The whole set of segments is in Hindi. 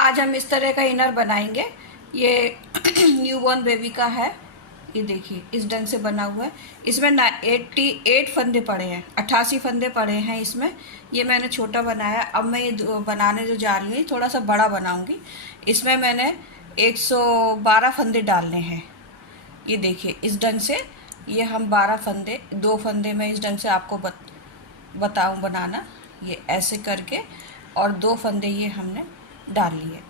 आज हम इस तरह का इनर बनाएंगे। ये न्यूबॉर्न बेबी का है। ये देखिए इस ढंग से बना हुआ है। इसमें 88 फंदे पड़े हैं, 88 फंदे पड़े हैं इसमें। ये मैंने छोटा बनाया। अब मैं ये बनाने जो जा रही हूँ थोड़ा सा बड़ा बनाऊंगी। इसमें मैंने 112 फंदे डालने हैं। ये देखिए इस ढंग से ये हम 12 फंदे, 2 फंदे में इस ढंग से आपको बताऊँ बनाना। ये ऐसे करके और 2 फंदे ये हमने डाल लिए।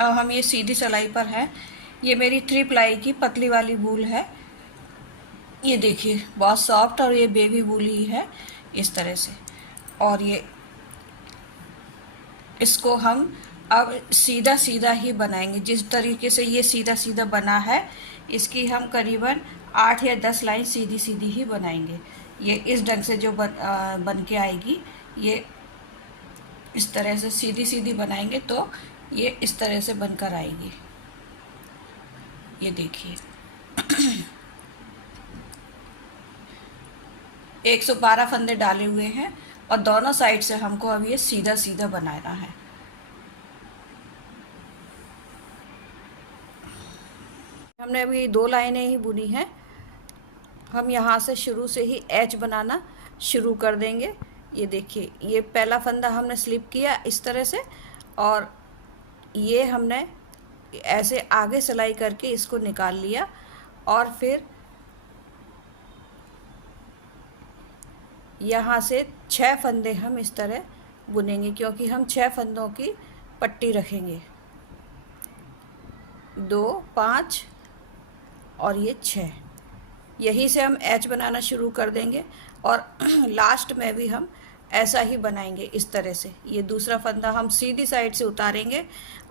अब हम ये सीधी सिलाई पर है। ये मेरी 3 प्लाई की पतली वाली वूल है। ये देखिए बहुत सॉफ्ट और ये बेबी वूल ही है इस तरह से। और ये इसको हम अब सीधा सीधा ही बनाएंगे। जिस तरीके से ये सीधा सीधा बना है इसकी हम करीबन 8 या 10 लाइन सीधी सीधी ही बनाएंगे। ये इस ढंग से जो बन के आएगी, ये इस तरह से सीधी सीधी बनाएंगे तो ये इस तरह से बनकर आएगी। ये देखिए 112 फंदे डाले हुए हैं और दोनों साइड से हमको अब ये सीधा सीधा बनाना है। हमने अभी 2 लाइनें ही बुनी हैं। हम यहाँ से शुरू से ही एच बनाना शुरू कर देंगे। ये देखिए ये पहला फंदा हमने स्लिप किया इस तरह से, और ये हमने ऐसे आगे सिलाई करके इसको निकाल लिया। और फिर यहाँ से 6 फंदे हम इस तरह बुनेंगे, क्योंकि हम 6 फंदों की पट्टी रखेंगे। 2, 5 और ये 6। यहीं से हम एच बनाना शुरू कर देंगे और लास्ट में भी हम ऐसा ही बनाएंगे इस तरह से। ये दूसरा फंदा हम सीधी साइड से उतारेंगे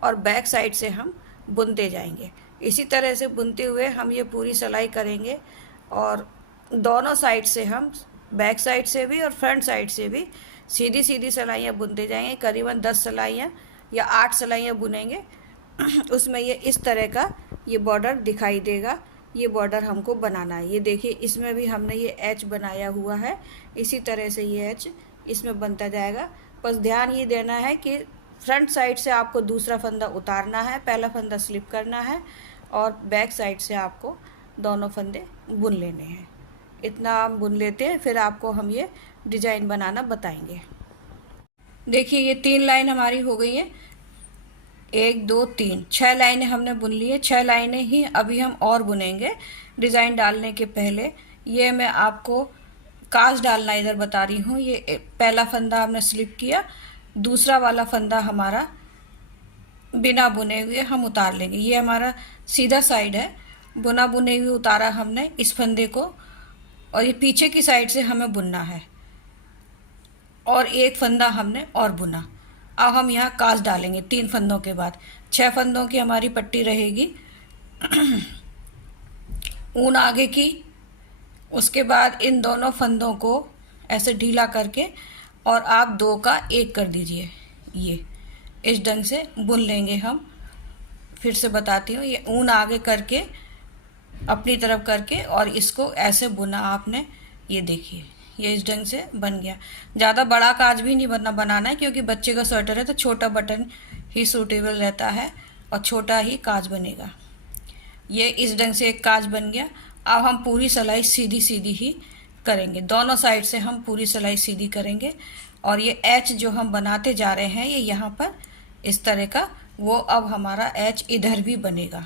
और बैक साइड से हम बुनते जाएंगे। इसी तरह से बुनते हुए हम ये पूरी सिलाई करेंगे और दोनों साइड से हम बैक साइड से भी और फ्रंट साइड से भी सीधी सीधी सिलाइयाँ बुनते जाएंगे। करीबन 10 सिलाइयाँ या 8 सिलाइयाँ बुनेंगे। उसमें ये इस तरह का ये बॉर्डर दिखाई देगा। ये बॉर्डर हमको बनाना है। ये देखिए इसमें भी हमने ये एच बनाया हुआ है। इसी तरह से ये एच इसमें बनता जाएगा। बस ध्यान ये देना है कि फ्रंट साइड से आपको दूसरा फंदा उतारना है, पहला फंदा स्लिप करना है और बैक साइड से आपको दोनों फंदे बुन लेने हैं। इतना हम बुन लेते हैं, फिर आपको हम ये डिज़ाइन बनाना बताएंगे। देखिए ये 3 लाइन हमारी हो गई है। 1, 2, 3, 6 लाइनें हमने बुन ली है। 6 लाइनें ही अभी हम और बुनेंगे डिज़ाइन डालने के पहले। ये मैं आपको काज डालना इधर बता रही हूँ। ये पहला फंदा हमने स्लिप किया, दूसरा वाला फंदा हमारा बिना बुने हुए हम उतार लेंगे। ये हमारा सीधा साइड है, बुना बुने हुए उतारा हमने इस फंदे को, और ये पीछे की साइड से हमें बुनना है और एक फंदा हमने और बुना। अब हम यहाँ काज डालेंगे 3 फंदों के बाद। 6 फंदों की हमारी पट्टी रहेगी। ऊन आगे की, उसके बाद इन दोनों फंदों को ऐसे ढीला करके और आप 2 का 1 कर दीजिए। ये इस ढंग से बुन लेंगे हम। फिर से बताती हूँ, ये ऊन आगे करके अपनी तरफ करके और इसको ऐसे बुना आपने। ये देखिए ये इस ढंग से बन गया। ज़्यादा बड़ा काज भी नहीं बनाना है, क्योंकि बच्चे का स्वेटर है तो छोटा बटन ही सूटेबल रहता है और छोटा ही काज बनेगा। ये इस ढंग से एक काज बन गया। अब हम पूरी सिलाई सीधी सीधी ही करेंगे। दोनों साइड से हम पूरी सिलाई सीधी करेंगे। और ये एच जो हम बनाते जा रहे हैं ये यहाँ पर इस तरह का, वो अब हमारा एच इधर भी बनेगा।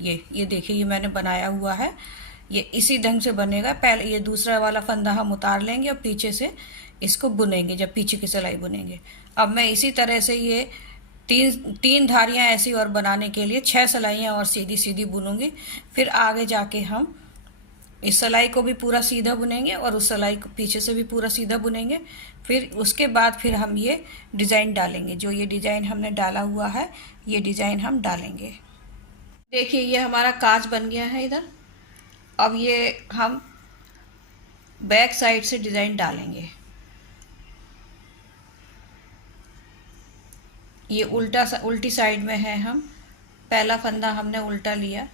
ये देखिए ये मैंने बनाया हुआ है। ये इसी ढंग से बनेगा। पहले ये दूसरा वाला फंदा हम उतार लेंगे और पीछे से इसको बुनेंगे जब पीछे की सिलाई बुनेंगे। अब मैं इसी तरह से ये तीन धारियाँ ऐसी और बनाने के लिए 6 सिलाइयाँ और सीधी सीधी बुनूंगी। फिर आगे जाके हम इस सिलाई को भी पूरा सीधा बुनेंगे और उस सिलाई को पीछे से भी पूरा सीधा बुनेंगे। फिर उसके बाद फिर हम ये डिज़ाइन डालेंगे। जो ये डिज़ाइन हमने डाला हुआ है ये डिज़ाइन हम डालेंगे। देखिए ये हमारा काज बन गया है इधर। अब ये हम बैक साइड से डिज़ाइन डालेंगे। ये उल्टी साइड में है। हम पहला फंदा हमने उल्टा लिया।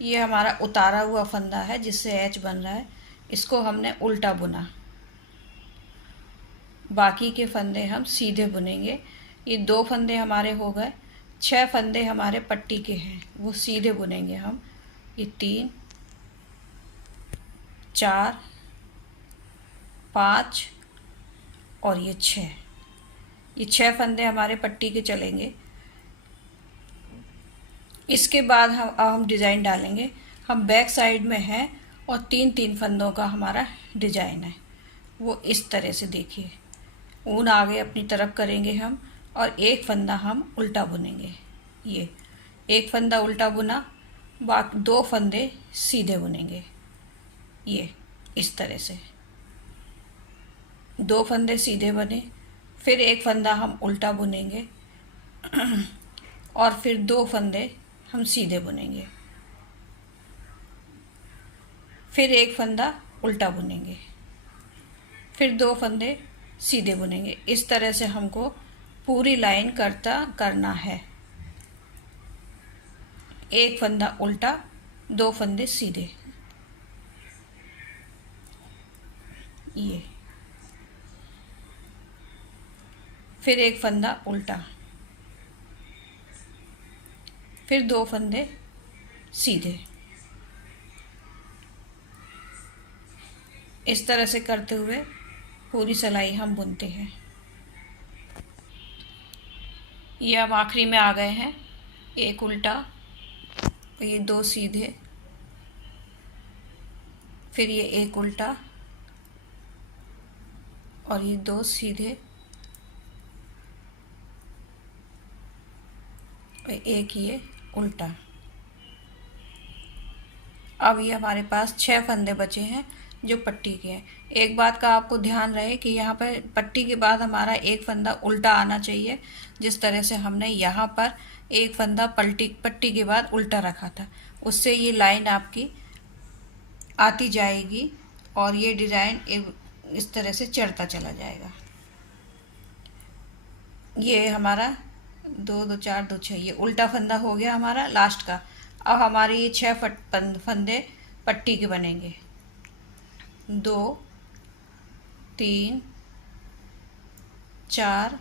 ये हमारा उतारा हुआ फंदा है जिससे एच बन रहा है, इसको हमने उल्टा बुना। बाकी के फंदे हम सीधे बुनेंगे। ये 2 फंदे हमारे हो गए, 6 फंदे हमारे पट्टी के हैं, वो सीधे बुनेंगे हम। ये 3 4 5 और ये 6, ये 6 फंदे हमारे पट्टी के चलेंगे। इसके बाद हम डिज़ाइन डालेंगे। हम बैक साइड में हैं और 3-3 फंदों का हमारा डिज़ाइन है, वो इस तरह से देखिए। ऊन आगे अपनी तरफ करेंगे हम और एक फंदा हम उल्टा बुनेंगे। ये एक फंदा उल्टा बुना, बाकी 2 फंदे सीधे बुनेंगे। ये इस तरह से 2 फंदे सीधे बने, फिर एक फंदा हम उल्टा बुनेंगे और फिर 2 फंदे हम सीधे बुनेंगे, फिर एक फंदा उल्टा बुनेंगे, फिर 2 फंदे सीधे बुनेंगे। इस तरह से हमको पूरी लाइन करना है। एक फंदा उल्टा, 2 फंदे सीधे, ये फिर एक फंदा उल्टा, फिर 2 फंदे सीधे। इस तरह से करते हुए पूरी सिलाई हम बुनते हैं। ये अब आखिरी में आ गए हैं। एक उल्टा, ये 2 सीधे, फिर ये एक उल्टा और ये 2 सीधे और एक ये उल्टा। अब ये हमारे पास 6 फंदे बचे हैं जो पट्टी के हैं। एक बात का आपको ध्यान रहे कि यहाँ पर पट्टी के बाद हमारा एक फंदा उल्टा आना चाहिए। जिस तरह से हमने यहाँ पर एक फंदा पट्टी के बाद उल्टा रखा था, उससे ये लाइन आपकी आती जाएगी और ये डिज़ाइन इस तरह से चढ़ता चला जाएगा। ये हमारा 2 2 4 2 6, ये उल्टा फंदा हो गया हमारा लास्ट का। अब हमारे ये 6 फंदे पट्टी के बनेंगे। 2 3 4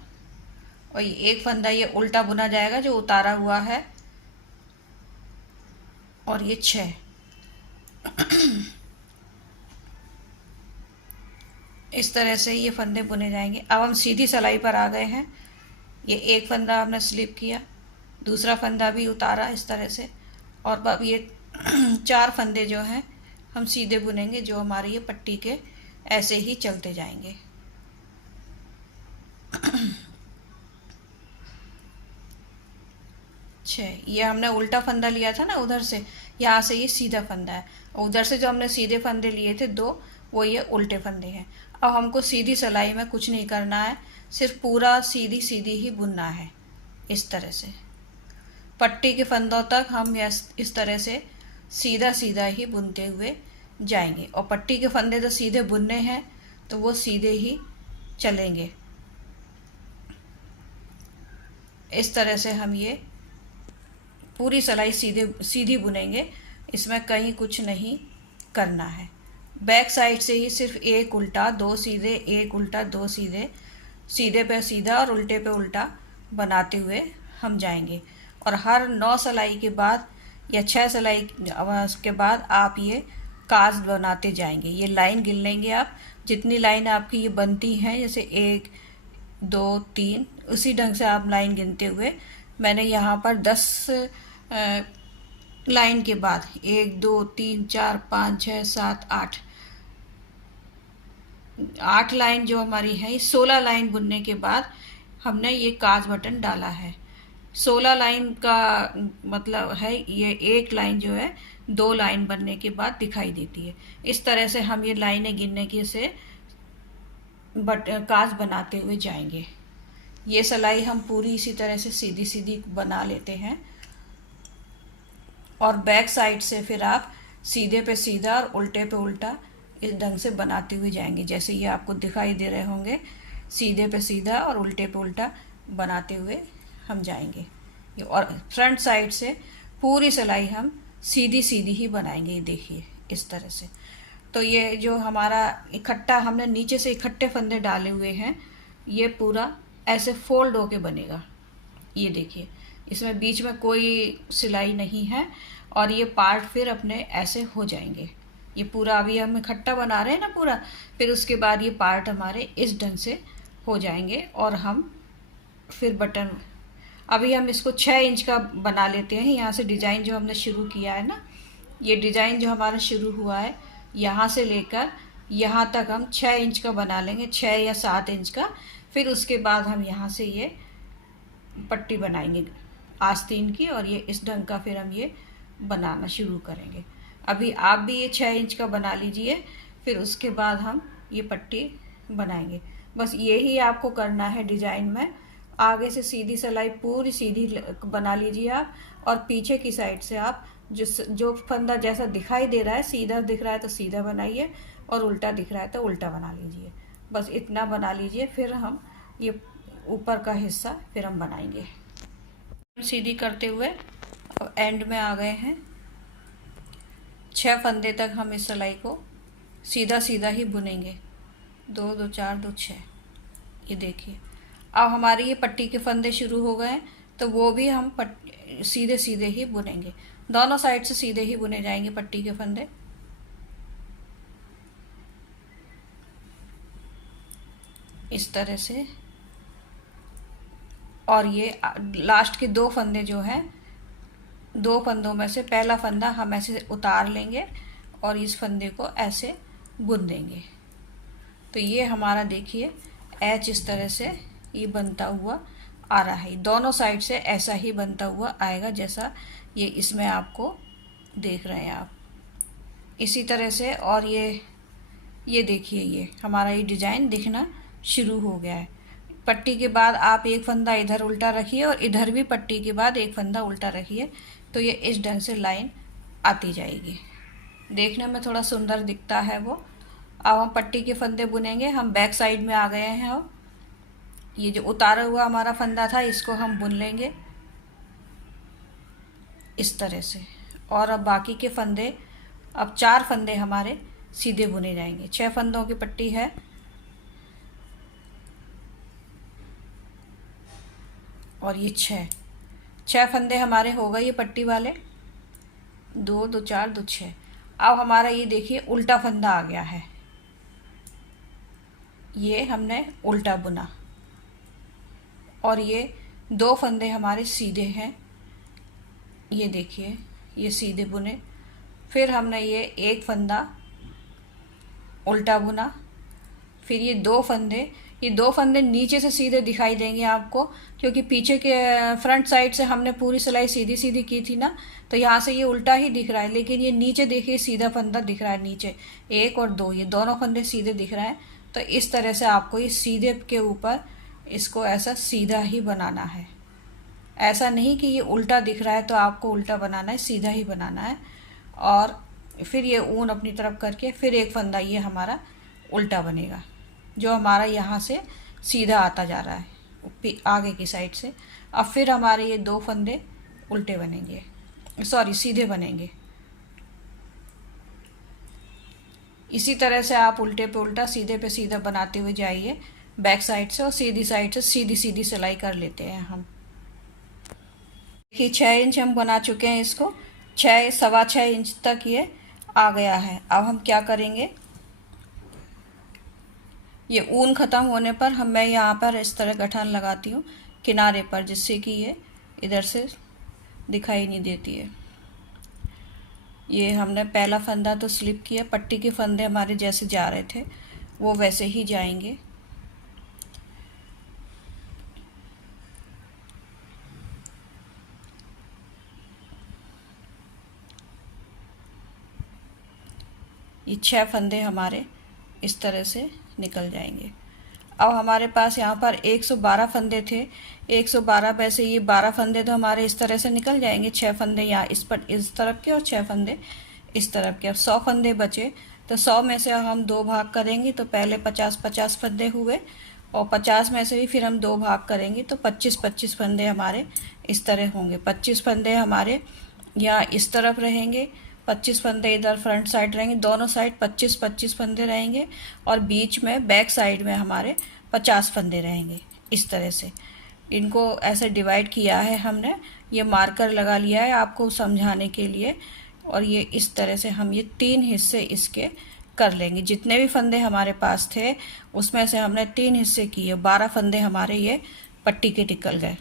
और ये एक फंदा ये उल्टा बुना जाएगा जो उतारा हुआ है, और ये 6। इस तरह से ये फंदे बुने जाएंगे। अब हम सीधी सिलाई पर आ गए हैं। ये एक फंदा हमने स्लिप किया, दूसरा फंदा भी उतारा इस तरह से, और अब ये 4 फंदे जो हैं हम सीधे बुनेंगे, जो हमारी ये पट्टी के ऐसे ही चलते जाएंगे। ये हमने उल्टा फंदा लिया था ना उधर से, यहाँ से ये सीधा फंदा है, उधर से जो हमने सीधे फंदे लिए थे 2, वो ये उल्टे फंदे हैं। अब हमको सीधी सिलाई में कुछ नहीं करना है, सिर्फ पूरा सीधी सीधी ही बुनना है। इस तरह से पट्टी के फंदों तक हम इस तरह से सीधा सीधा ही बुनते हुए जाएंगे, और पट्टी के फंदे तो सीधे बुनने हैं तो वो सीधे ही चलेंगे। इस तरह से हम ये पूरी सिलाई सीधी बुनेंगे, इसमें कहीं कुछ नहीं करना है। बैक साइड से ही सिर्फ एक उल्टा, 2 सीधे, एक उल्टा, 2 सीधे, सीधे पे सीधा और उल्टे पे उल्टा बनाते हुए हम जाएंगे। और हर 9 सिलाई के बाद या 6 सिलाई के बाद आप ये काज बनाते जाएंगे। ये लाइन गिन लेंगे आप, जितनी लाइन आपकी ये बनती हैं, जैसे 1 2 3, उसी ढंग से आप लाइन गिनते हुए, मैंने यहाँ पर 10 लाइन के बाद 1 2 3 4 5 6 7 8 लाइन जो हमारी है, 16 लाइन बुनने के बाद हमने ये काज बटन डाला है। 16 लाइन का मतलब है ये एक लाइन जो है 2 लाइन बनने के बाद दिखाई देती है। इस तरह से हम ये लाइनें गिनने की से काज बनाते हुए जाएंगे। ये सिलाई हम पूरी इसी तरह से सीधी सीधी बना लेते हैं, और बैक साइड से फिर आप सीधे पे सीधा और उल्टे पे उल्टा इस ढंग से बनाते हुए जाएंगे, जैसे ये आपको दिखाई दे रहे होंगे। सीधे पे सीधा और उल्टे पे उल्टा बनाते हुए हम जाएंगे। और फ्रंट साइड से पूरी सिलाई हम सीधी सीधी ही बनाएंगे, ये देखिए इस तरह से। तो ये जो हमारा इकट्ठा हमने नीचे से इकट्ठे फंदे डाले हुए हैं, ये पूरा ऐसे फोल्ड होके बनेगा। ये देखिए, इसमें बीच में कोई सिलाई नहीं है और ये पार्ट फिर अपने ऐसे हो जाएंगे। ये पूरा अभी हम इकट्ठा बना रहे हैं ना पूरा, फिर उसके बाद ये पार्ट हमारे इस ढंग से हो जाएंगे और हम फिर बटन, अभी हम इसको 6 इंच का बना लेते हैं। यहाँ से डिज़ाइन जो हमने शुरू किया है ना, ये डिज़ाइन जो हमारा शुरू हुआ है यहाँ से लेकर यहाँ तक हम 6 इंच का बना लेंगे, 6 या 7 इंच का। फिर उसके बाद हम यहाँ से ये पट्टी बनाएंगे आस्तीन की, और ये इस ढंग का फिर हम ये बनाना शुरू करेंगे। अभी आप भी ये 6 इंच का बना लीजिए, फिर उसके बाद हम ये पट्टी बनाएंगे। बस यही आपको करना है डिज़ाइन में। आगे से सीधी सिलाई पूरी सीधी बना लीजिए आप, और पीछे की साइड से आप जो फंदा जैसा दिखाई दे रहा है, सीधा दिख रहा है तो सीधा बनाइए और उल्टा दिख रहा है तो उल्टा बना लीजिए। बस इतना बना लीजिए, फिर हम ये ऊपर का हिस्सा फिर हम बनाएंगे। सीधी करते हुए अब एंड में आ गए हैं। 6 फंदे तक हम इस सिलाई को सीधा सीधा ही बुनेंगे, 2 2 4 2 6। ये देखिए, अब हमारे ये पट्टी के फंदे शुरू हो गए, तो वो भी हम सीधे सीधे ही बुनेंगे। दोनों साइड से सीधे ही बुने जाएंगे पट्टी के फंदे। इस तरह से। और ये लास्ट के 2 फंदे जो हैं, 2 फंदों में से पहला फंदा हम ऐसे उतार लेंगे और इस फंदे को ऐसे बुन देंगे। तो ये हमारा देखिए एच इस तरह से ये बनता हुआ आ रहा है। दोनों साइड से ऐसा ही बनता हुआ आएगा जैसा ये इसमें आपको देख रहे हैं आप। इसी तरह से, और ये देखिए, ये हमारा ये डिज़ाइन दिखना शुरू हो गया है। पट्टी के बाद आप एक फंदा इधर उल्टा रखिए और इधर भी पट्टी के बाद एक फंदा उल्टा रखिए, तो ये इस ढंग से लाइन आती जाएगी। देखने में थोड़ा सुंदर दिखता है वो। अब हम पट्टी के फंदे बुनेंगे। हम बैक साइड में आ गए हैं और ये जो उतारा हुआ हमारा फंदा था इसको हम बुन लेंगे इस तरह से। और अब बाकी के फंदे, अब 4 फंदे हमारे सीधे बुने जाएंगे। 6 फंदों की पट्टी है, और ये 6 फंदे हमारे हो गए ये पट्टी वाले, 2 2 4 2 6। अब हमारा ये देखिए उल्टा फंदा आ गया है, ये हमने उल्टा बुना, और ये 2 फंदे हमारे सीधे हैं। ये देखिए, ये सीधे बुने। फिर हमने ये एक फंदा उल्टा बुना, फिर ये 2 फंदे नीचे से सीधे दिखाई देंगे आपको, क्योंकि पीछे के फ्रंट साइड से हमने पूरी सिलाई सीधी सीधी की थी ना, तो यहाँ से ये उल्टा ही दिख रहा है, लेकिन ये नीचे देखिए सीधा फंदा दिख रहा है। नीचे 1 और 2 ये दोनों फंदे सीधे दिख रहे हैं। तो इस तरह से आपको ये सीधे के ऊपर इसको ऐसा सीधा ही बनाना है। ऐसा नहीं कि ये उल्टा दिख रहा है तो आपको उल्टा बनाना है, सीधा ही बनाना है। और फिर ये ऊन अपनी तरफ करके फिर एक फंदा ये हमारा उल्टा बनेगा, जो हमारा यहाँ से सीधा आता जा रहा है आगे की साइड से। अब फिर हमारे ये 2 फंदे उल्टे बनेंगे, सॉरी सीधे बनेंगे। इसी तरह से आप उल्टे पे उल्टा सीधे पे सीधा बनाते हुए जाइए बैक साइड से, और सीधी साइड से सीधी सीधी सिलाई कर लेते हैं हम। देखिए 6 इंच हम बना चुके हैं इसको, 6 सवा 6 इंच तक ये आ गया है। अब हम क्या करेंगे, ये ऊन ख़त्म होने पर मैं यहाँ पर इस तरह गठान लगाती हूँ किनारे पर, जिससे कि ये इधर से दिखाई नहीं देती है। ये हमने पहला फंदा तो स्लिप किया, पट्टी के फंदे हमारे जैसे जा रहे थे वो वैसे ही जाएंगे। ये 6 फंदे हमारे इस तरह से निकल जाएंगे। अब हमारे पास यहाँ पर 112 फंदे थे, 112 में से ये 12 फंदे तो हमारे इस तरह से निकल जाएंगे। 6 फंदे यहाँ इस तरफ के और 6 फंदे इस तरफ के। अब 100 फंदे बचे, तो 100 में से हम 2 भाग करेंगे, तो पहले 50 फंदे हुए, और 50 में से भी फिर हम 2 भाग करेंगे, तो 25 फंदे हमारे इस तरह होंगे। 25 फंदे हमारे यहाँ इस तरफ रहेंगे, 25 फंदे इधर फ्रंट साइड रहेंगे, दोनों साइड 25 फंदे रहेंगे, और बीच में बैक साइड में हमारे 50 फंदे रहेंगे। इस तरह से इनको ऐसे डिवाइड किया है हमने, ये मार्कर लगा लिया है आपको समझाने के लिए। और ये इस तरह से हम ये 3 हिस्से इसके कर लेंगे। जितने भी फंदे हमारे पास थे उसमें से हमने 3 हिस्से किए, 12 फंदे हमारे ये पट्टी के निकल गए।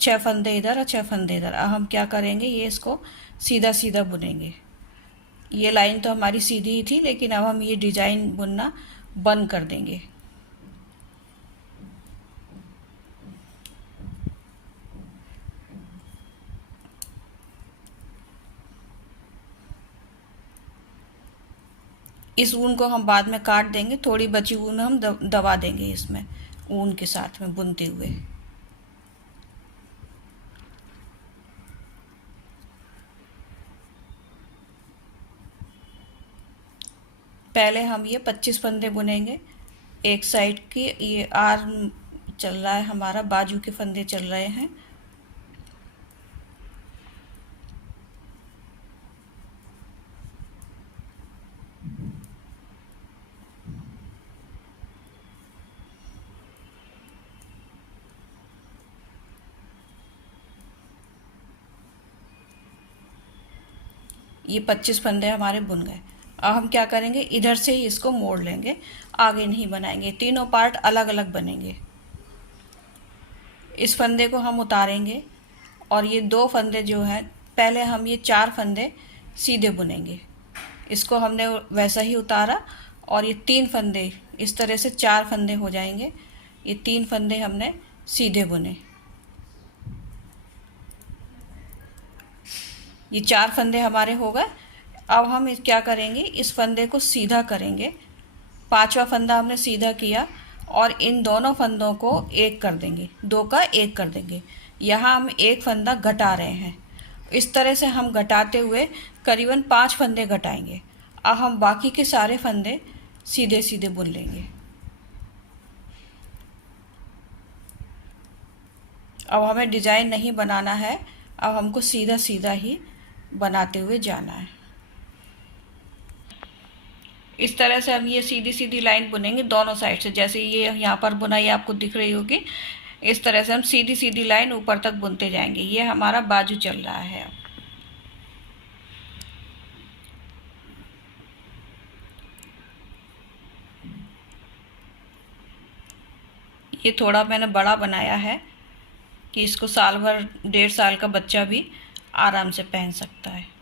6 फंदे इधर और 6 फंदे इधर। अब हम क्या करेंगे, ये इसको सीधा सीधा बुनेंगे। ये लाइन तो हमारी सीधी ही थी, लेकिन अब हम ये डिजाइन बुनना बंद कर देंगे। इस ऊन को हम बाद में काट देंगे, थोड़ी बची ऊन हम दबा देंगे इसमें ऊन के साथ में बुनते हुए। पहले हम ये 25 फंदे बुनेंगे एक साइड की। ये आर्म चल रहा है हमारा, बाजू के फंदे चल रहे हैं। ये 25 फंदे हमारे बुन गए। अब हम क्या करेंगे, इधर से ही इसको मोड़ लेंगे, आगे नहीं बनाएंगे। तीनों पार्ट अलग अलग बनेंगे। इस फंदे को हम उतारेंगे और ये 2 फंदे जो हैं, पहले हम ये 4 फंदे सीधे बुनेंगे। इसको हमने वैसा ही उतारा और ये 3 फंदे, इस तरह से 4 फंदे हो जाएंगे। ये 3 फंदे हमने सीधे बुने। ये 4 फंदे हमारे हो गए। अब हम क्या करेंगे, इस फंदे को सीधा करेंगे। 5वां फंदा हमने सीधा किया और इन दोनों फंदों को एक कर देंगे, 2 का 1 कर देंगे। यहाँ हम 1 फंदा घटा रहे हैं। इस तरह से हम घटाते हुए करीबन 5 फंदे घटाएंगे। अब हम बाकी के सारे फंदे सीधे सीधे बुन लेंगे। अब हमें डिजाइन नहीं बनाना है, अब हमको सीधा सीधा ही बनाते हुए जाना है। इस तरह से हम ये सीधी सीधी लाइन बुनेंगे दोनों साइड से। जैसे ये यहाँ पर बुनाई आपको दिख रही होगी, इस तरह से हम सीधी सीधी लाइन ऊपर तक बुनते जाएंगे। ये हमारा बाजू चल रहा है। अब ये थोड़ा मैंने बड़ा बनाया है कि इसको साल भर 1.5 साल का बच्चा भी आराम से पहन सकता है।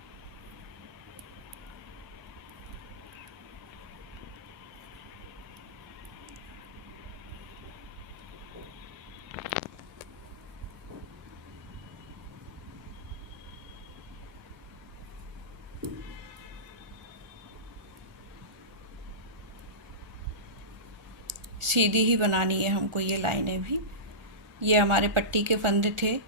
सीधी ही बनानी है हमको ये लाइनें भी। ये हमारे पट्टी के फंदे थे।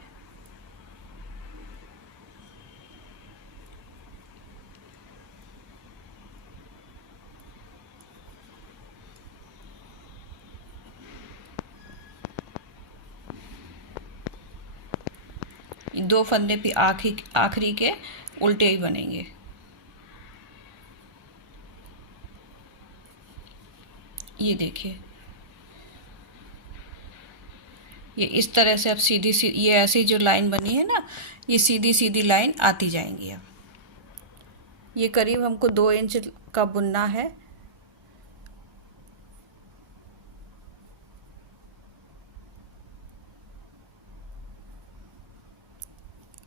दो फंदे भी आखिरी के उल्टे ही बनेंगे। ये देखिए, ये इस तरह से अब सीधी सी ये ऐसी जो लाइन बनी है ना, ये सीधी सीधी लाइन आती जाएंगी। अब ये करीब हमको 2 इंच का बुनना है।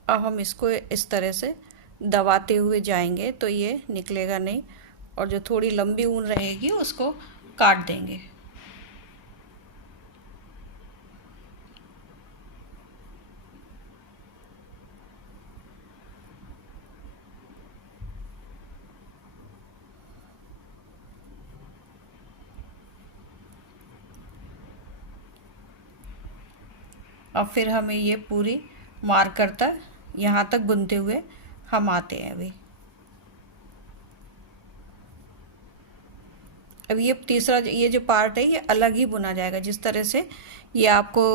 अब हम इसको इस तरह से दबाते हुए जाएंगे तो ये निकलेगा नहीं, और जो थोड़ी लंबी ऊन रहेगी उसको काट देंगे। अब फिर हमें ये पूरी मार्कर तक, यहाँ तक बुनते हुए हम आते हैं। अब ये तीसरा ये जो पार्ट है ये अलग ही बुना जाएगा। जिस तरह से ये आपको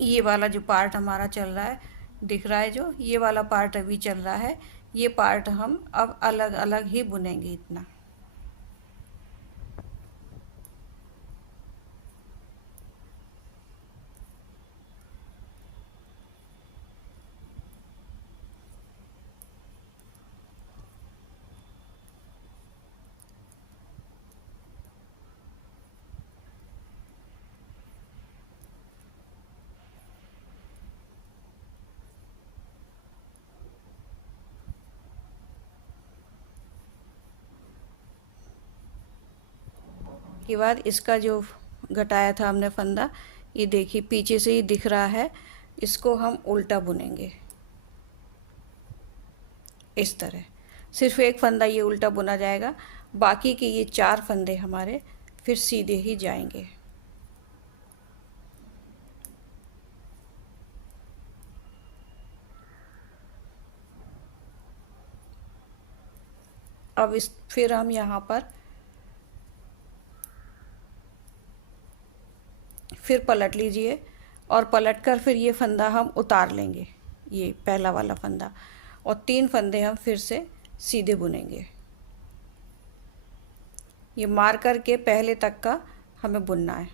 ये वाला जो पार्ट हमारा चल रहा है दिख रहा है, जो ये वाला पार्ट अभी चल रहा है, ये पार्ट हम अब अलग अलग ही बुनेंगे इतना। के बाद इसका जो घटाया था हमने फंदा, ये देखिए पीछे से ही दिख रहा है, इसको हम उल्टा बुनेंगे इस तरह। सिर्फ एक फंदा ये उल्टा बुना जाएगा, बाकी के ये 4 फंदे हमारे फिर सीधे ही जाएंगे। अब इस फिर हम यहाँ पर फिर पलट लीजिए और पलटकर फिर ये फंदा हम उतार लेंगे, ये पहला वाला फंदा, और 3 फंदे हम फिर से सीधे बुनेंगे। ये मार्कर के पहले तक का हमें बुनना है।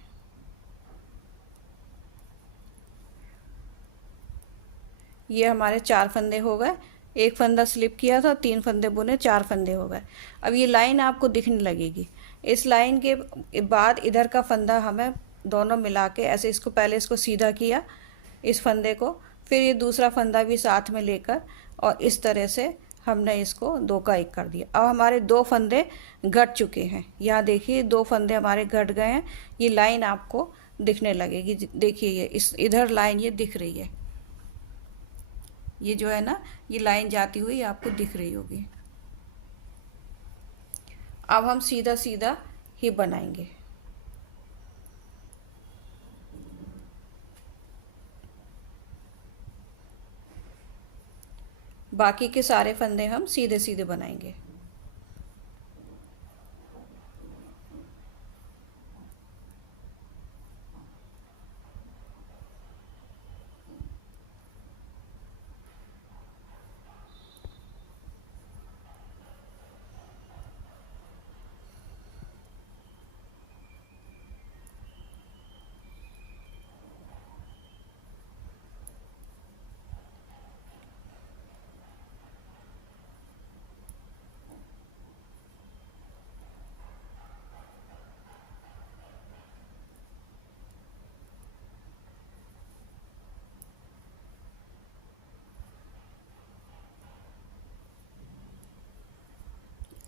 ये हमारे 4 फंदे हो गए, एक फंदा स्लिप किया था, 3 फंदे बुने, 4 फंदे हो गए। अब ये लाइन आपको दिखने लगेगी। इस लाइन के बाद इधर का फंदा हमें दोनों मिला के ऐसे, इसको पहले इसको सीधा किया इस फंदे को, फिर ये दूसरा फंदा भी साथ में लेकर और इस तरह से हमने इसको 2 का 1 कर दिया। अब हमारे 2 फंदे घट चुके हैं, यहाँ देखिए 2 फंदे हमारे घट गए हैं। ये लाइन आपको दिखने लगेगी, देखिए ये इस इधर लाइन ये दिख रही है, ये जो है ना, ये लाइन जाती हुई आपको दिख रही होगी। अब हम सीधा सीधा ही बनाएंगे। बाकी के सारे फंदे हम सीधे सीधे बनाएंगे।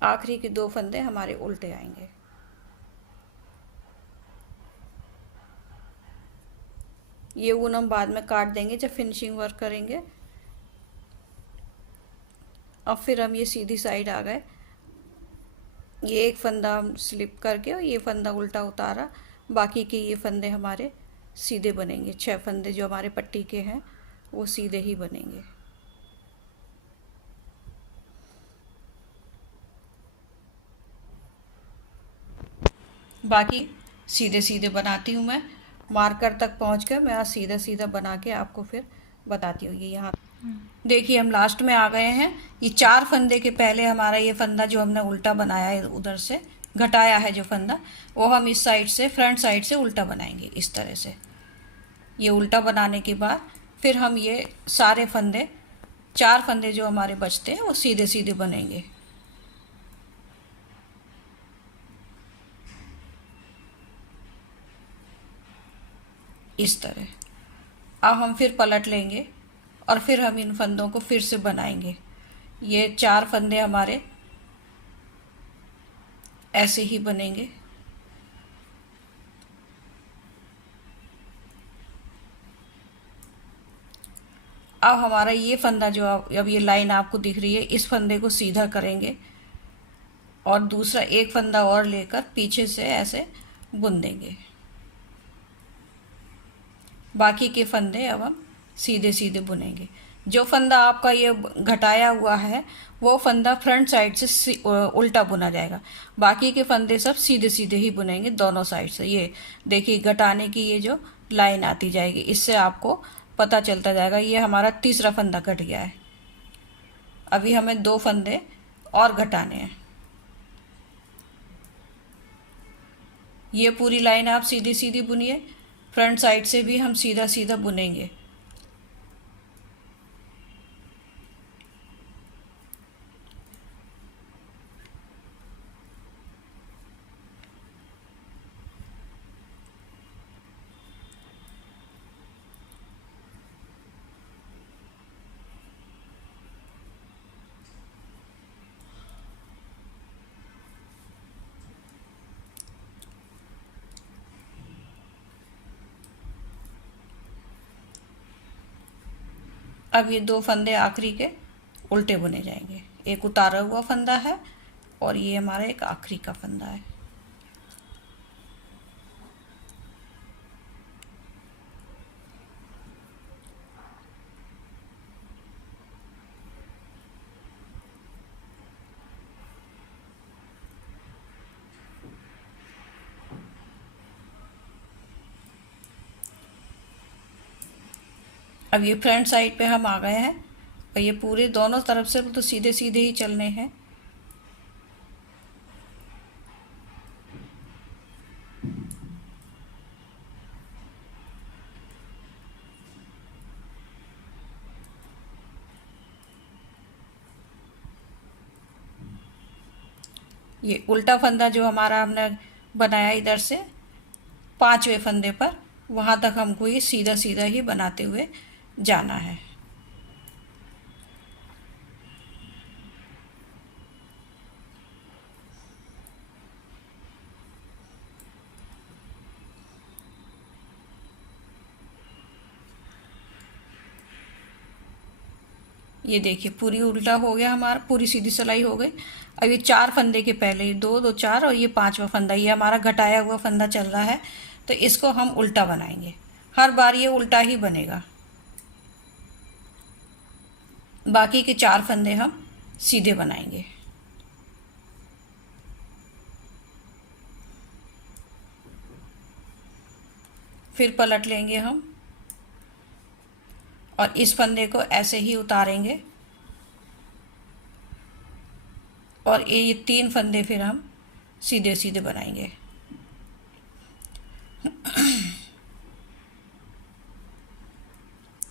आखिरी के 2 फंदे हमारे उल्टे आएंगे। ये ऊन हम बाद में काट देंगे जब फिनिशिंग वर्क करेंगे। अब फिर हम ये सीधी साइड आ गए, ये एक फंदा हम स्लिप करके और ये फंदा उल्टा उतारा, बाकी के ये फंदे हमारे सीधे बनेंगे। 6 फंदे जो हमारे पट्टी के हैं वो सीधे ही बनेंगे। बाकी सीधे सीधे बनाती हूँ मैं, मार्कर तक पहुँचकर मैं आज सीधा सीधा बना के आपको फिर बताती हूँ। ये यहाँ देखिए हम लास्ट में आ गए हैं। ये 4 फंदे के पहले हमारा ये फंदा जो हमने उल्टा बनाया है, उधर से घटाया है जो फंदा, वो हम इस साइड से फ्रंट साइड से उल्टा बनाएंगे इस तरह से। ये उल्टा बनाने के बाद फिर हम ये सारे फंदे, 4 फंदे जो हमारे बचते हैं वो सीधे सीधे बनेंगे इस तरह। अब हम फिर पलट लेंगे और फिर हम इन फंदों को फिर से बनाएंगे। ये 4 फंदे हमारे ऐसे ही बनेंगे। अब हमारा ये फंदा जो अब ये लाइन आपको दिख रही है, इस फंदे को सीधा करेंगे और दूसरा एक फंदा और लेकर पीछे से ऐसे बुन देंगे। बाकी के फंदे अब हम सीधे सीधे बुनेंगे। जो फंदा आपका ये घटाया हुआ है वो फंदा फ्रंट साइड से उल्टा बुना जाएगा, बाकी के फंदे सब सीधे सीधे ही बुनेंगे दोनों साइड से। ये देखिए घटाने की ये जो लाइन आती जाएगी, इससे आपको पता चलता जाएगा ये हमारा तीसरा फंदा घट गया है। अभी हमें 2 फंदे और घटाने हैं। ये पूरी लाइन आप सीधी सीधी बुनिए, फ्रंट साइड से भी हम सीधा सीधा बुनेंगे। अब ये दो फंदे आखिरी के उल्टे बुने जाएंगे। एक उतारा हुआ फंदा है और ये हमारा एक आखिरी का फंदा है। अब ये फ्रंट साइड पे हम आ गए हैं और ये पूरे दोनों तरफ से तो सीधे सीधे ही चलने हैं। ये उल्टा फंदा जो हमारा हमने बनाया इधर से 5वें फंदे पर, वहाँ तक हमको ये सीधा सीधा ही बनाते हुए जाना है। ये देखिए पूरी उल्टा हो गया हमारा, पूरी सीधी सिलाई हो गई। अब ये 4 फंदे के पहले ये 2 2 4 और ये 5वां फंदा, ये हमारा घटाया हुआ फंदा चल रहा है, तो इसको हम उल्टा बनाएंगे। हर बार ये उल्टा ही बनेगा। बाकी के 4 फंदे हम सीधे बनाएंगे। फिर पलट लेंगे हम और इस फंदे को ऐसे ही उतारेंगे और ये 3 फंदे फिर हम सीधे सीधे बनाएंगे।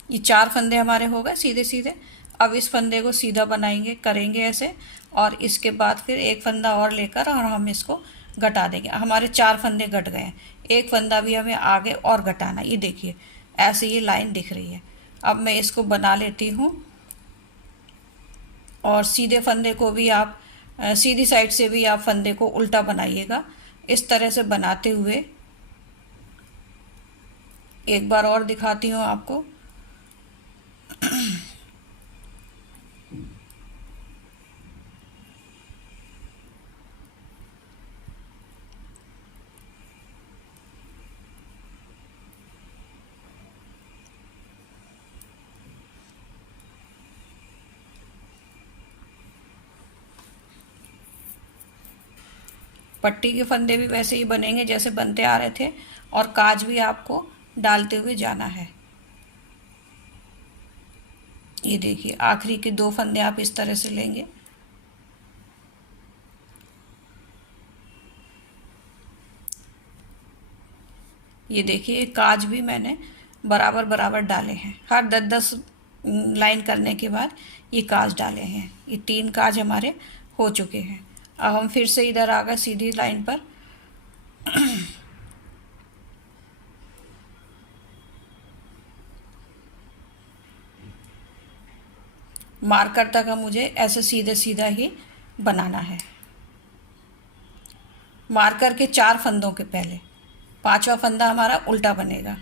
ये 4 फंदे हमारे हो गए सीधे सीधे। अब इस फंदे को सीधा बनाएंगे, करेंगे ऐसे, और इसके बाद फिर एक फंदा और लेकर और हम इसको घटा देंगे। हमारे 4 फंदे घट गए हैं, एक फंदा भी हमें आगे और घटाना। ये देखिए ऐसे ये लाइन दिख रही है। अब मैं इसको बना लेती हूँ और सीधे फंदे को भी आप सीधी साइड से भी आप फंदे को उल्टा बनाइएगा। इस तरह से बनाते हुए एक बार और दिखाती हूँ आपको। पट्टी के फंदे भी वैसे ही बनेंगे जैसे बनते आ रहे थे, और काज भी आपको डालते हुए जाना है। ये देखिए आखिरी के 2 फंदे आप इस तरह से लेंगे। ये देखिए काज भी मैंने बराबर बराबर डाले हैं। हर 10-10 लाइन करने के बाद ये काज डाले हैं। ये 3 काज हमारे हो चुके हैं। अब हम फिर से इधर आ गए सीधी लाइन पर। मार्कर तक हम मुझे ऐसे सीधे सीधा ही बनाना है। मार्कर के 4 फंदों के पहले 5वां फंदा हमारा उल्टा बनेगा।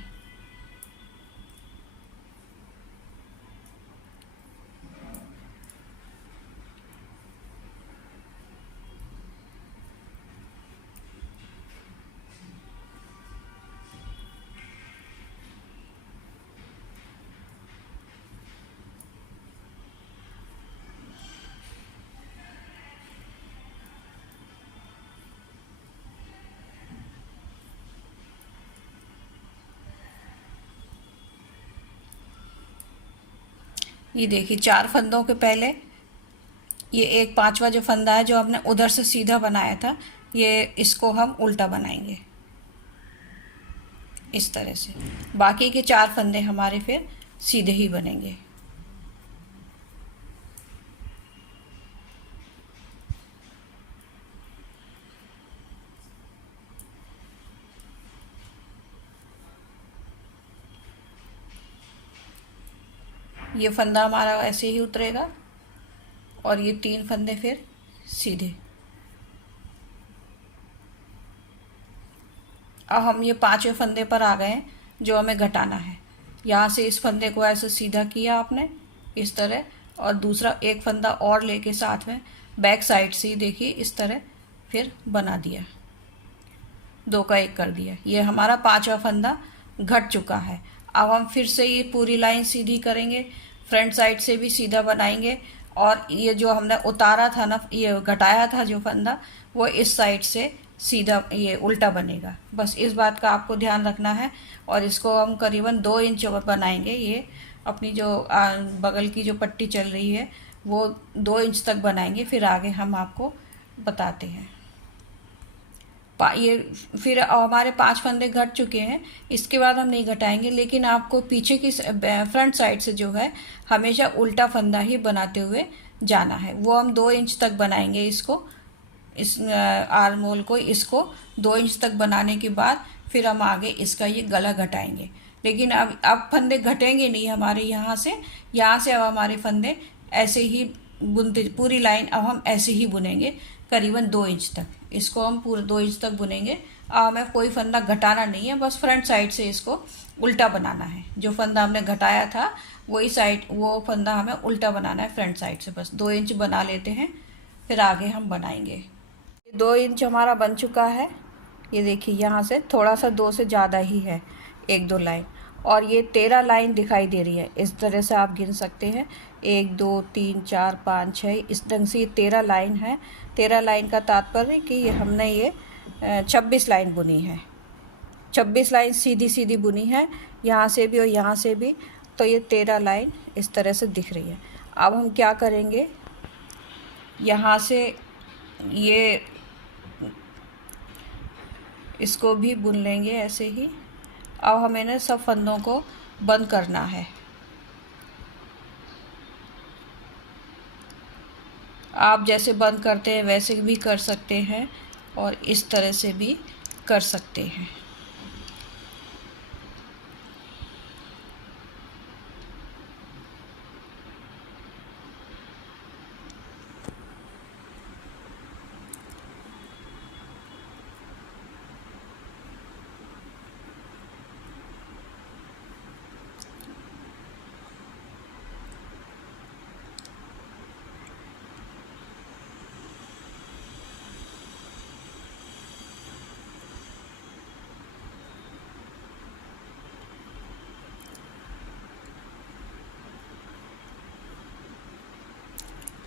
ये देखिए 4 फंदों के पहले ये एक 5वां जो फंदा है जो हमने उधर से सीधा बनाया था, ये इसको हम उल्टा बनाएंगे इस तरह से। बाकी के 4 फंदे हमारे फिर सीधे ही बनेंगे। ये फंदा हमारा ऐसे ही उतरेगा और ये 3 फंदे फिर सीधे। अब हम ये 5वें फंदे पर आ गए हैं जो हमें घटाना है। यहाँ से इस फंदे को ऐसे सीधा किया आपने इस तरह, और दूसरा एक फंदा और लेके साथ में बैक साइड से देखिए इस तरह फिर बना दिया, 2 का 1 कर दिया। ये हमारा 5वां फंदा घट चुका है। अब हम फिर से ये पूरी लाइन सीधी करेंगे, फ्रंट साइड से भी सीधा बनाएंगे, और ये जो हमने उतारा था ना, ये घटाया था जो फंदा, वो इस साइड से सीधा ये उल्टा बनेगा। बस इस बात का आपको ध्यान रखना है। और इसको हम करीबन 2 इंच बनाएंगे। ये अपनी जो बगल की जो पट्टी चल रही है वो 2 इंच तक बनाएंगे, फिर आगे हम आपको बताते हैं। ये फिर हमारे 5 फंदे घट चुके हैं। इसके बाद हम नहीं घटाएंगे, लेकिन आपको पीछे की फ्रंट साइड से जो है हमेशा उल्टा फंदा ही बनाते हुए जाना है। वो हम 2 इंच तक बनाएंगे इसको, इस आर्म होल को, इसको 2 इंच तक बनाने के बाद फिर हम आगे इसका ये गला घटाएंगे। लेकिन अब फंदे घटेंगे नहीं हमारे यहाँ से अब हमारे फंदे ऐसे ही बुनते, पूरी लाइन अब हम ऐसे ही बुनेंगे करीबन 2 इंच तक। इसको हम पूरे 2 इंच तक बुनेंगे। अब हमें कोई फंदा घटाना नहीं है, बस फ्रंट साइड से इसको उल्टा बनाना है। जो फंदा हमने घटाया था वही साइड, वो फंदा हमें उल्टा बनाना है फ्रंट साइड से। बस 2 इंच बना लेते हैं, फिर आगे हम बनाएंगे। 2 इंच हमारा बन चुका है। ये देखिए यहाँ से थोड़ा सा 2 से ज़्यादा ही है, 1-2 लाइन, और ये 13 लाइन दिखाई दे रही है। इस तरह से आप गिन सकते हैं, 1 2 3 4 5 6, इस ढंग से ये 13 लाइन है। 13 लाइन का तात्पर्य कि ये हमने ये 26 लाइन बुनी है। 26 लाइन सीधी सीधी बुनी है, यहाँ से भी और यहाँ से भी। तो ये 13 लाइन इस तरह से दिख रही है। अब हम क्या करेंगे, यहाँ से ये इसको भी बुन लेंगे ऐसे ही। अब हमें ना सब फंदों को बंद करना है। आप जैसे बंद करते हैं वैसे भी कर सकते हैं, और इस तरह से भी कर सकते हैं।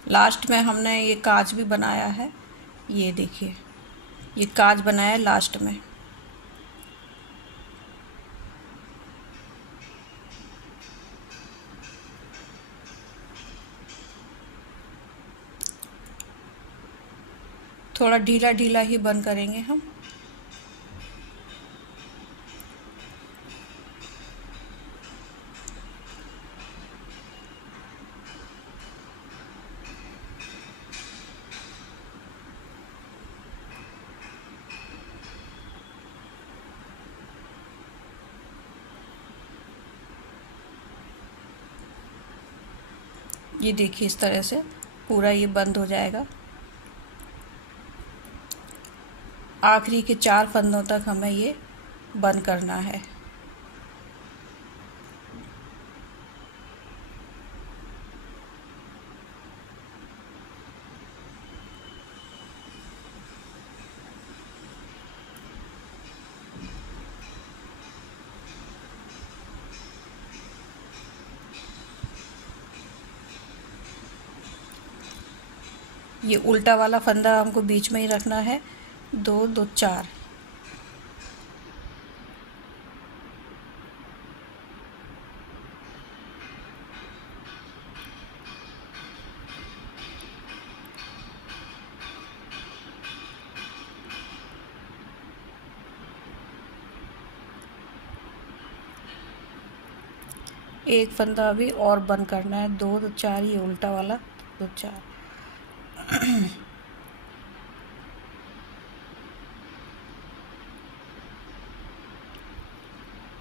लास्ट में हमने ये काज भी बनाया है। ये देखिए, ये काज बनाया है लास्ट में। थोड़ा ढीला ढीला ही बंद करेंगे हम। ये देखिए इस तरह से पूरा ये बंद हो जाएगा। आखिरी के 4 फंदों तक हमें ये बंद करना है। ये उल्टा वाला फंदा हमको बीच में ही रखना है। 2 2 4। एक फंदा अभी और बंद करना है। 2 2 4, ये उल्टा वाला 2 4।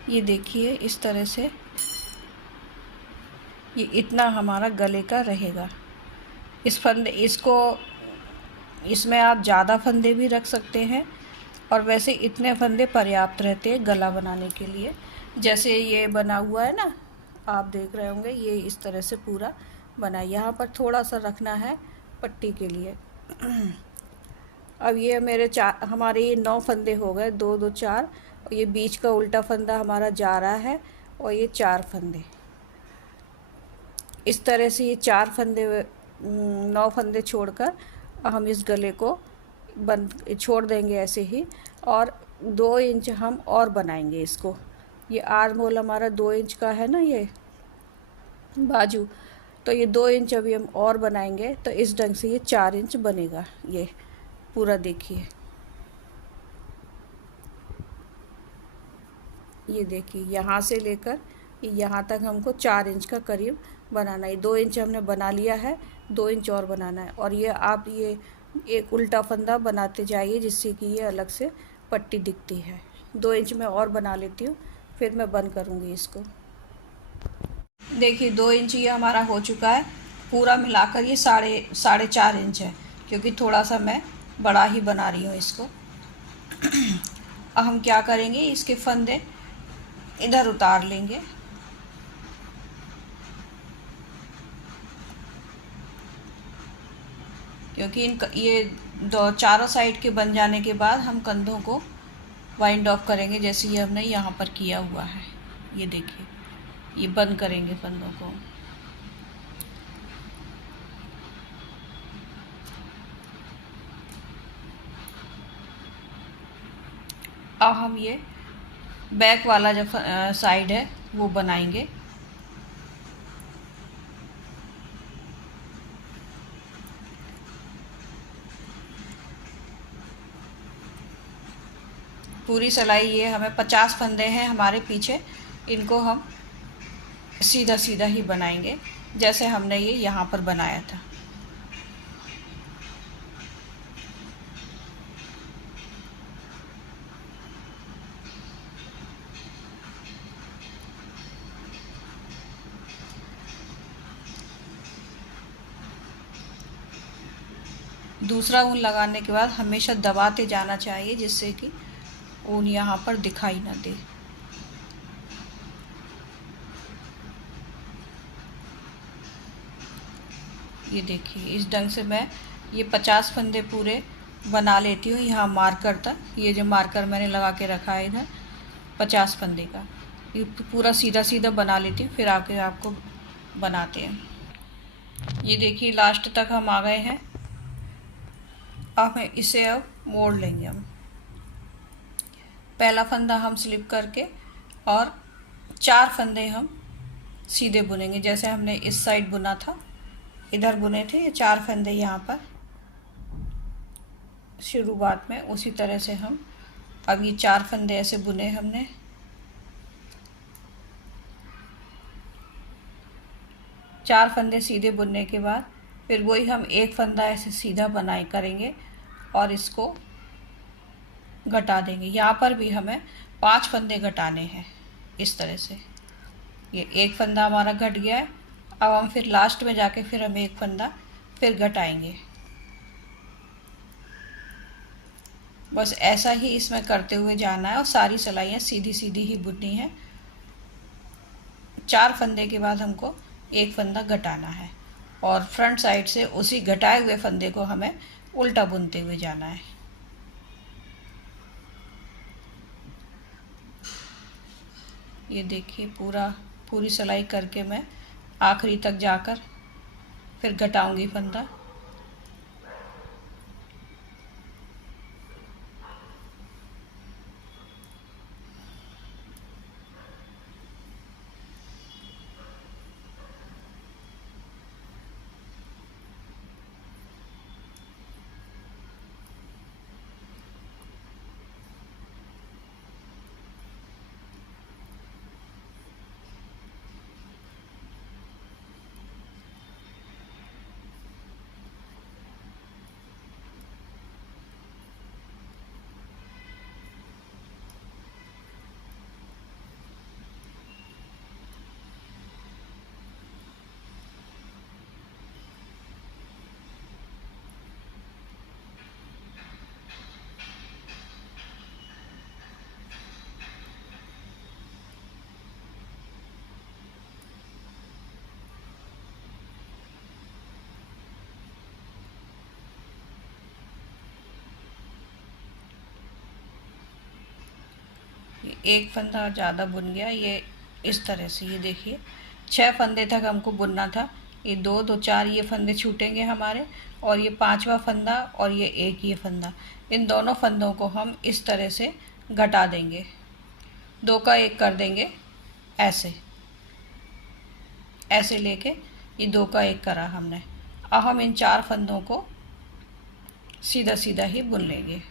ये देखिए इस तरह से ये इतना हमारा गले का रहेगा। इस फंदे इसमें आप ज़्यादा फंदे भी रख सकते हैं, और वैसे इतने फंदे पर्याप्त रहते हैं गला बनाने के लिए। जैसे ये बना हुआ है ना, आप देख रहे होंगे ये इस तरह से पूरा बना। यहाँ पर थोड़ा सा रखना है पट्टी के लिए। अब ये मेरे हमारे ये 9 फंदे हो गए, 2 2 4, और ये बीच का उल्टा फंदा हमारा जा रहा है, और ये 4 फंदे इस तरह से, ये 4 फंदे 9 फंदे छोड़कर हम इस गले को बंद छोड़ देंगे ऐसे ही। और 2 इंच हम और बनाएंगे इसको। ये आर्म होल हमारा 2 इंच का है ना, ये बाजू, तो ये 2 इंच अभी हम और बनाएंगे, तो इस ढंग से ये 4 इंच बनेगा। ये पूरा देखिए, ये देखिए यहाँ से लेकर यहाँ तक हमको 4 इंच का करीब बनाना है। 2 इंच हमने बना लिया है, 2 इंच और बनाना है। और ये आप ये एक उल्टा फंदा बनाते जाइए जिससे कि ये अलग से पट्टी दिखती है। 2 इंच में और बना लेती हूँ, फिर मैं बंद करूँगी इसको। देखिए 2 इंच ये हमारा हो चुका है। पूरा मिलाकर ये साढ़े 4 इंच है, क्योंकि थोड़ा सा मैं बड़ा ही बना रही हूँ इसको। अब हम क्या करेंगे, इसके फंदे इधर उतार लेंगे। क्योंकि ये चारों साइड के बन जाने के बाद हम कंधों को वाइंड ऑफ करेंगे, जैसे ये हमने यहाँ पर किया हुआ है। ये देखिए, ये बंद करेंगे फंदों को। अब हम ये बैक वाला जो साइड है वो बनाएंगे। पूरी सिलाई ये हमें 50 फंदे हैं हमारे पीछे, इनको हम सीधा सीधा ही बनाएंगे जैसे हमने ये यहाँ पर बनाया था। दूसरा ऊन लगाने के बाद हमेशा दबाते जाना चाहिए, जिससे कि ऊन यहाँ पर दिखाई ना दे। ये देखिए, इस ढंग से मैं ये 50 फंदे पूरे बना लेती हूँ यहाँ मार्कर तक। ये जो मार्कर मैंने लगा के रखा है इधर 50 फंदे का, ये पूरा सीधा सीधा बना लेती हूँ, फिर आके आपको बनाते हैं। ये देखिए लास्ट तक हम आ गए हैं। अब इसे अब मोड़ लेंगे हम। पहला फंदा हम स्लिप करके और 4 फंदे हम सीधे बुनेंगे, जैसे हमने इस साइड बुना था, इधर बुने थे ये 4 फंदे यहाँ पर शुरुआत में, उसी तरह से हम अब ये 4 फंदे ऐसे बुने हमने। चार फंदे सीधे बुनने के बाद फिर वही हम एक फंदा ऐसे सीधा बनाए करेंगे और इसको घटा देंगे। यहाँ पर भी हमें 5 फंदे घटाने हैं इस तरह से। ये एक फंदा हमारा घट गया है। अब हम फिर लास्ट में जाके फिर हम एक फंदा फिर घटाएंगे। बस ऐसा ही इसमें करते हुए जाना है और सारी सिलाइयाँ सीधी सीधी ही बुननी है। 4 फंदे के बाद हमको एक फंदा घटाना है और फ्रंट साइड से उसी घटाए हुए फंदे को हमें उल्टा बुनते हुए जाना है। ये देखिए पूरी सिलाई करके मैं आखिरी तक जाकर फिर घटाऊंगी फंदा। एक फंदा ज़्यादा बुन गया, ये इस तरह से। ये देखिए 6 फंदे तक हमको बुनना था, ये 2 2 4 ये फंदे छूटेंगे हमारे, और ये 5वां फंदा और ये एक ये फंदा, इन दोनों फंदों को हम इस तरह से घटा देंगे, 2 का 1 कर देंगे, ऐसे ऐसे लेके ये 2 का 1 करा हमने। अब हम इन 4 फंदों को सीधा सीधा ही बुन लेंगे।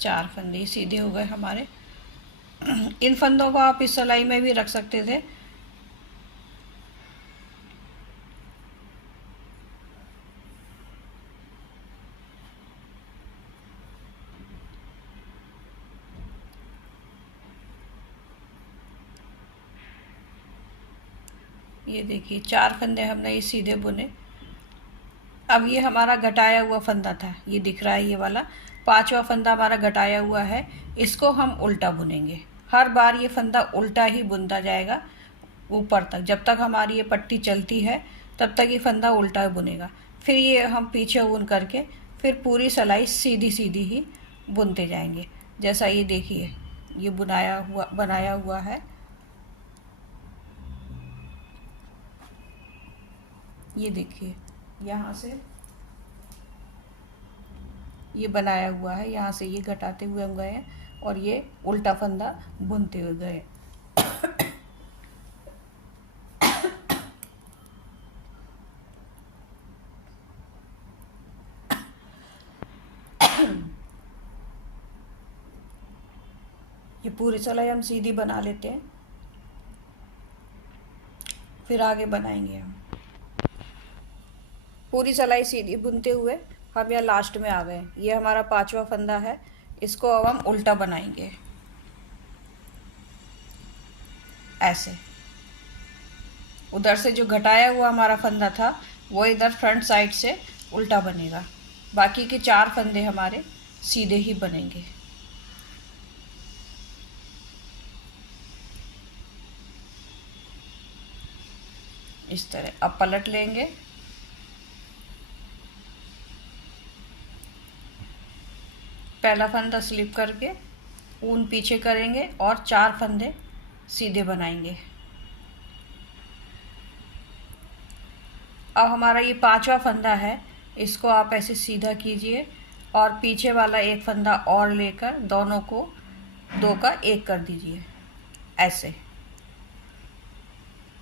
चार फंदे सीधे हो गए हमारे। इन फंदों को आप इस सिलाई में भी रख सकते थे। ये देखिए 4 फंदे हमने ये सीधे बुने। अब ये हमारा घटाया हुआ फंदा था, ये दिख रहा है ये वाला 5वां फंदा हमारा घटाया हुआ है, इसको हम उल्टा बुनेंगे। हर बार ये फंदा उल्टा ही बुनता जाएगा ऊपर तक, जब तक हमारी ये पट्टी चलती है तब तक ये फंदा उल्टा बुनेगा। फिर ये हम पीछे बुन करके फिर पूरी सिलाई सीधी सीधी ही बुनते जाएंगे। जैसा ये देखिए ये बनाया हुआ है, ये देखिए यहाँ से ये बनाया हुआ है, यहाँ से ये घटाते हुए हम गए और ये उल्टा फंदा बुनते हुए गए। ये पूरी सिलाई हम सीधी बना लेते हैं, फिर आगे बनाएंगे हम। पूरी सिलाई सीधी बुनते हुए हम यहाँ लास्ट में आ गए। ये हमारा 5वां फंदा है, इसको अब हम उल्टा बनाएंगे ऐसे। उधर से जो घटाया हुआ हमारा फंदा था वो इधर फ्रंट साइड से उल्टा बनेगा, बाकी के 4 फंदे हमारे सीधे ही बनेंगे। इस तरह अब पलट लेंगे, पहला फंदा स्लिप करके ऊन पीछे करेंगे और 4 फंदे सीधे बनाएंगे। अब हमारा ये 5वां फंदा है, इसको आप ऐसे सीधा कीजिए और पीछे वाला एक फंदा और लेकर दोनों को 2 का 1 कर दीजिए ऐसे।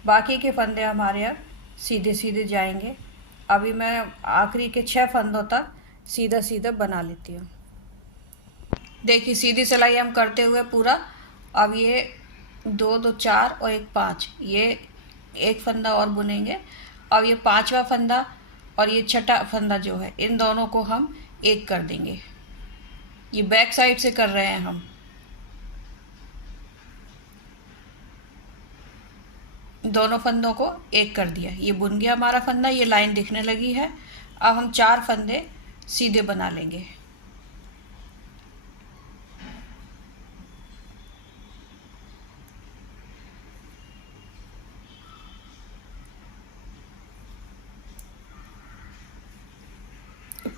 बाकी के फंदे हमारे अब सीधे सीधे जाएंगे। अभी मैं आखिरी के 6 फंदों तक सीधा सीधा बना लेती हूँ। देखिए सीधी सिलाई हम करते हुए पूरा, अब ये 2 2 4 और 1 5, ये एक फंदा और बुनेंगे। अब ये 5वां फंदा और ये छठा फंदा जो है, इन दोनों को हम 1 कर देंगे। ये बैक साइड से कर रहे हैं हम। दोनों फंदों को 1 कर दिया, ये बुन गया हमारा फंदा, ये लाइन दिखने लगी है। अब हम 4 फंदे सीधे बना लेंगे।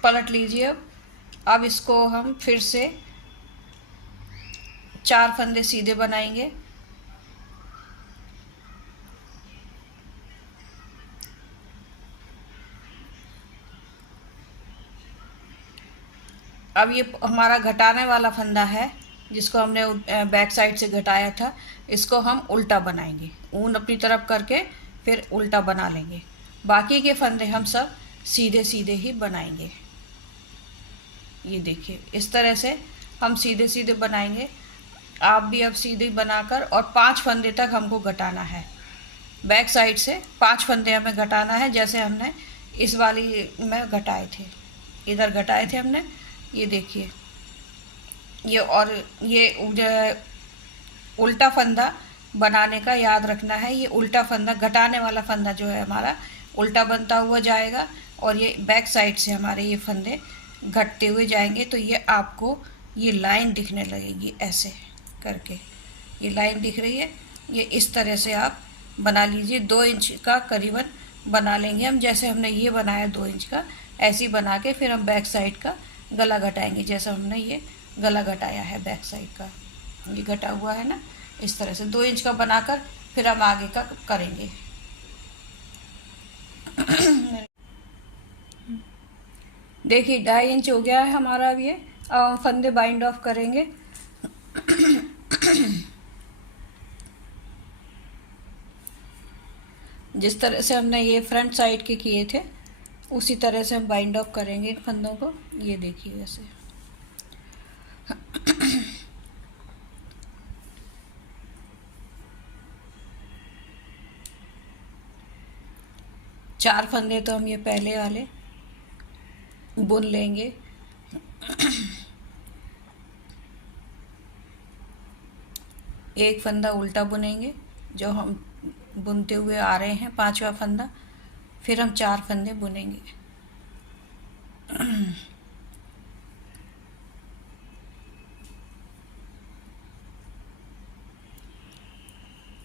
पलट लीजिए। अब इसको हम फिर से 4 फंदे सीधे बनाएंगे। अब ये हमारा घटाने वाला फंदा है, जिसको हमने बैक साइड से घटाया था, इसको हम उल्टा बनाएंगे। ऊन अपनी तरफ करके फिर उल्टा बना लेंगे। बाकी के फंदे हम सब सीधे सीधे ही बनाएंगे। ये देखिए इस तरह से हम सीधे सीधे बनाएंगे। आप भी अब सीधे बनाकर, और 5 फंदे तक हमको घटाना है। बैक साइड से 5 फंदे हमें घटाना है, जैसे हमने इस वाली में घटाए थे, इधर घटाए थे हमने। ये देखिए ये, और ये उल्टा फंदा बनाने का याद रखना है। ये उल्टा फंदा, घटाने वाला फंदा जो है हमारा उल्टा बनता हुआ जाएगा, और ये बैक साइड से हमारे ये फंदे घटते हुए जाएंगे। तो ये आपको ये लाइन दिखने लगेगी ऐसे करके, ये लाइन दिख रही है। ये इस तरह से आप बना लीजिए। 2 इंच का करीबन बना लेंगे हम, जैसे हमने ये बनाया 2 इंच का, ऐसी बना के फिर हम बैक साइड का गला घटाएंगे, जैसा हमने ये गला घटाया है बैक साइड का, ये घटा हुआ है ना, इस तरह से 2 इंच का बनाकर फिर हम आगे का करेंगे। देखिए 2.5 इंच हो गया है हमारा अब ये। अब हम फंदे बाइंड ऑफ करेंगे। जिस तरह से हमने ये फ्रंट साइड के किए थे उसी तरह से हम बाइंड ऑफ करेंगे इन फंदों को। ये देखिए ऐसे। चार फंदे तो हम ये पहले वाले बुन लेंगे। एक फंदा उल्टा बुनेंगे जो हम बुनते हुए आ रहे हैं, 5वां फंदा, फिर हम 4 फंदे बुनेंगे।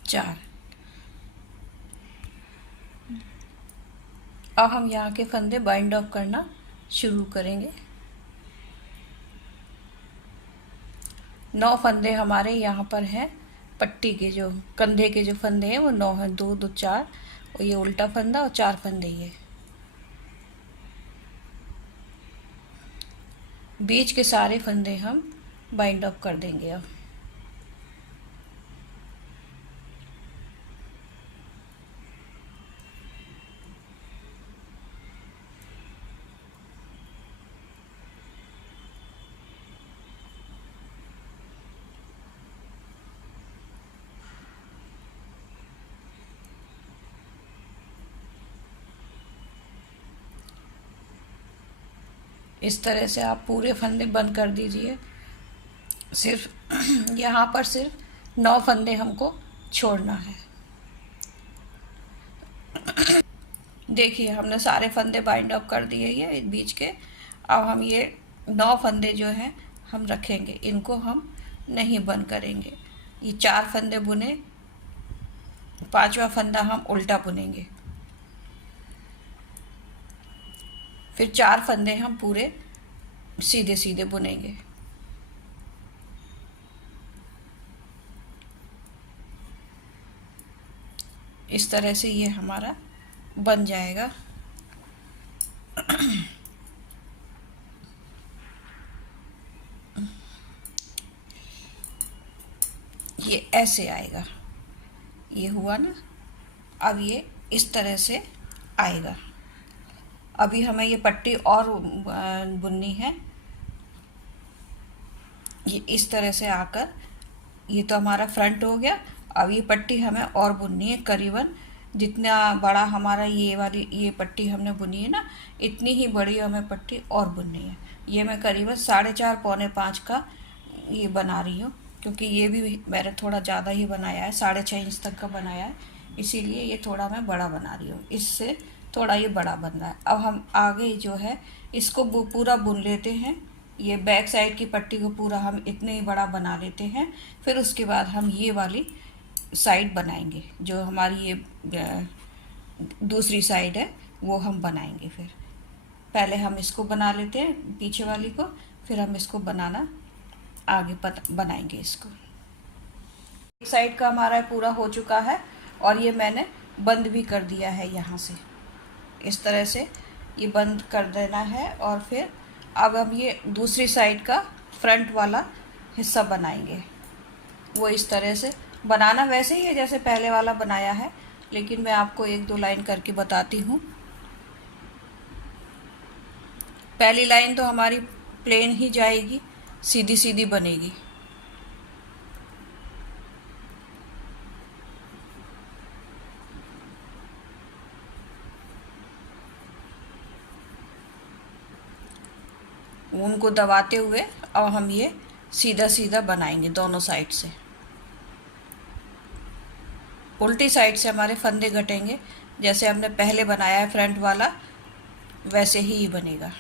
चार। अब हम यहाँ के फंदे बाइंड ऑफ करना शुरू करेंगे। 9 फंदे हमारे यहाँ पर हैं, पट्टी के जो कंधे के जो फंदे हैं वो 9 हैं, 2 2 4, और ये उल्टा फंदा और 4 फंदे ये। बीच के सारे फंदे हम बाइंड ऑफ कर देंगे अब। इस तरह से आप पूरे फंदे बंद कर दीजिए। सिर्फ यहाँ पर सिर्फ 9 फंदे हमको छोड़ना है। देखिए हमने सारे फंदे बाइंड अप कर दिए ये बीच के। अब हम ये 9 फंदे जो हैं हम रखेंगे, इनको हम नहीं बंद करेंगे। ये 4 फंदे बुने, 5वां फंदा हम उल्टा बुनेंगे, फिर 4 फंदे हम पूरे सीधे सीधे बुनेंगे। इस तरह से ये हमारा बन जाएगा। ये ऐसे आएगा, ये हुआ ना। अब ये इस तरह से आएगा। अभी हमें ये पट्टी और बुननी है। ये इस तरह से आकर, ये तो हमारा फ्रंट हो गया। अब ये पट्टी हमें और बुननी है, करीबन जितना बड़ा हमारा ये वाली ये पट्टी हमने बुनी है ना, इतनी ही बड़ी हमें पट्टी और बुननी है। ये मैं करीबन 4.5 पौने 5 का ये बना रही हूँ, क्योंकि ये भी मैंने थोड़ा ज़्यादा ही बनाया है, 6.5 इंच तक का बनाया है, इसीलिए ये थोड़ा मैं बड़ा बना रही हूँ। इससे थोड़ा ये बड़ा बन रहा है। अब हम आगे जो है इसको पूरा बुन लेते हैं। ये बैक साइड की पट्टी को पूरा हम इतने ही बड़ा बना लेते हैं। फिर उसके बाद हम ये वाली साइड बनाएंगे, जो हमारी ये दूसरी साइड है वो हम बनाएंगे। फिर पहले हम इसको बना लेते हैं पीछे वाली को, फिर हम इसको बनाना आगे बनाएंगे इसको। एक साइड का हमारा पूरा हो चुका है और ये मैंने बंद भी कर दिया है यहाँ से। इस तरह से ये बंद कर देना है। और फिर अब हम ये दूसरी साइड का फ्रंट वाला हिस्सा बनाएंगे। वो इस तरह से बनाना वैसे ही है जैसे पहले वाला बनाया है, लेकिन मैं आपको 1-2 लाइन करके बताती हूँ। पहली लाइन तो हमारी प्लेन ही जाएगी, सीधी सीधी बनेगी। ऊन को दबाते हुए अब हम ये सीधा सीधा बनाएंगे दोनों साइड से। उल्टी साइड से हमारे फंदे घटेंगे, जैसे हमने पहले बनाया है फ्रंट वाला, वैसे ही बनेगा।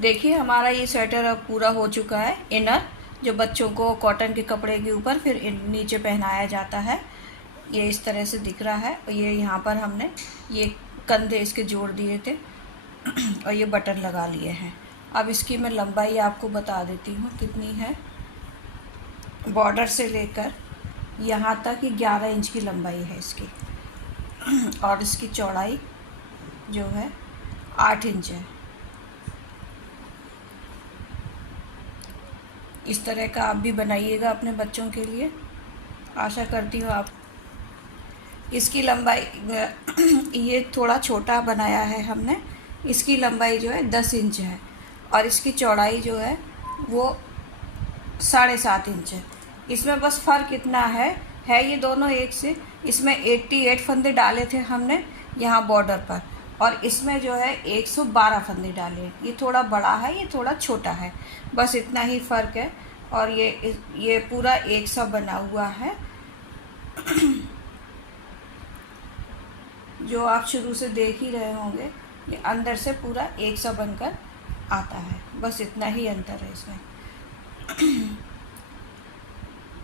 देखिए हमारा ये स्वेटर अब पूरा हो चुका है। इनर जो बच्चों को कॉटन के कपड़े के ऊपर फिर नीचे पहनाया जाता है, ये इस तरह से दिख रहा है। और ये यहाँ पर हमने ये कंधे इसके जोड़ दिए थे और ये बटन लगा लिए हैं। अब इसकी मैं लंबाई आपको बता देती हूँ कितनी है। बॉर्डर से लेकर यहाँ तक ये 11 इंच की लंबाई है इसकी और इसकी चौड़ाई जो है 8 इंच है। इस तरह का आप भी बनाइएगा अपने बच्चों के लिए। आशा करती हूँ आप इसकी लंबाई ये थोड़ा छोटा बनाया है हमने। इसकी लंबाई जो है 10 इंच है और इसकी चौड़ाई जो है वो 7.5 इंच है। इसमें बस फ़र्क इतना है ये दोनों एक से। इसमें 88 फंदे डाले थे हमने यहाँ बॉर्डर पर और इसमें जो है 112 फंदे डाले। ये थोड़ा बड़ा है, ये थोड़ा छोटा है, बस इतना ही फ़र्क है। और ये पूरा एक सा बना हुआ है जो आप शुरू से देख ही रहे होंगे। ये अंदर से पूरा एक सा बनकर आता है, बस इतना ही अंतर है इसमें।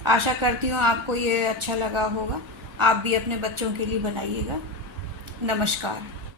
आशा करती हूँ आपको ये अच्छा लगा होगा। आप भी अपने बच्चों के लिए बनाइएगा। नमस्कार।